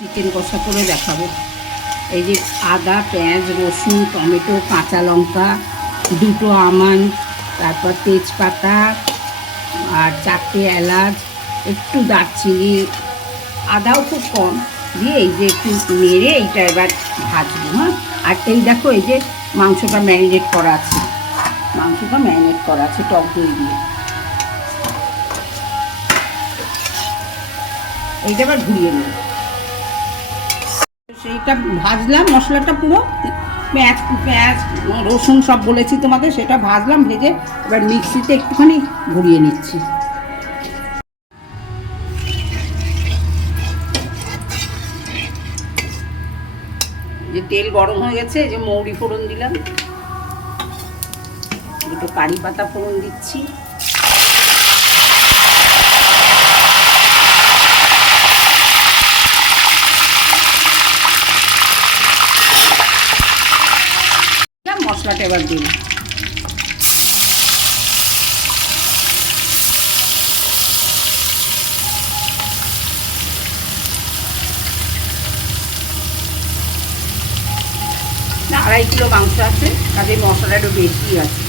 Chicken কষা করে দেখাবো। এই যে আদা, পেঁয়াজ, রসুন, টমেটো, কাঁচা লঙ্কা, দুটো আমান, তারপর তেজপাতা আর 4টে এলাচ, একটু দারচিনি, আদাও খুব কম দিয়ে এই যে একটু নেড়ে এইটা এবার ভাজবো। হ্যাঁ, আর এই দেখো এই যে মাংসটা ম্যারিনেট করা আছে, টক দই দিয়ে। এইটা এবার ঘুরিয়ে নেব। সেইটা ভাজলাম, মশলাটা পুরো পেঁয়াজ রসুন সব বলেছি তোমাদের, সেটা ভাজলাম, ভেজে এবার মিক্সিতে একটুখানি ঘুরিয়ে নিচ্ছি। যে তেল গরম হয়ে গেছে, এই যে মৌরি ফোড়ন দিলাম, দুটো কারি পাতা ফোড়ন দিচ্ছি, মশলাটা এবার দিন। না, 2.5 কিলো মাংস আছে, কাজে মশলাটা একটু বেশি আছে।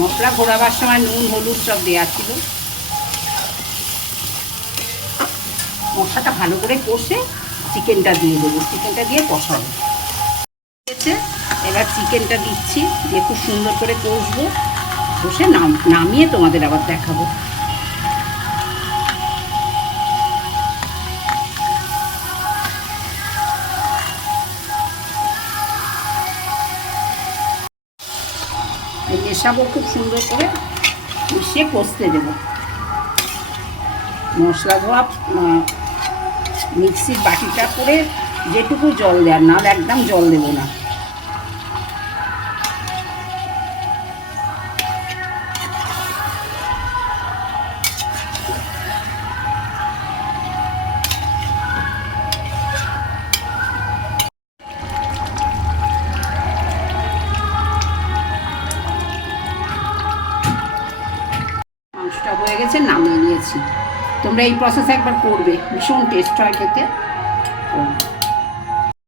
মশলা ঘোরাবার সময় নুন হলুদ সব দেওয়া ছিল। মশলাটা ভালো করে কষে চিকেনটা দিয়ে দেবো, চিকেনটা দিয়ে কষাবো। এবার চিকেনটা দিচ্ছি, দিয়ে খুব সুন্দর করে কষবো, কষে নামিয়ে তোমাদের আবার দেখাবো। মেশাবো, খুব সুন্দর করে মিশিয়ে কষতে দেবো। মশলা ধোয়া মিক্সির বাটিটা করে যেটুকু জল দেওয়ার, নাহলে একদম জল দেবো না। মাংসটা হয়ে গেছে, নামিয়ে নিয়েছি। তোমরা এই প্রসেস একবার করবে, ভীষণ টেস্ট হয় খেতে।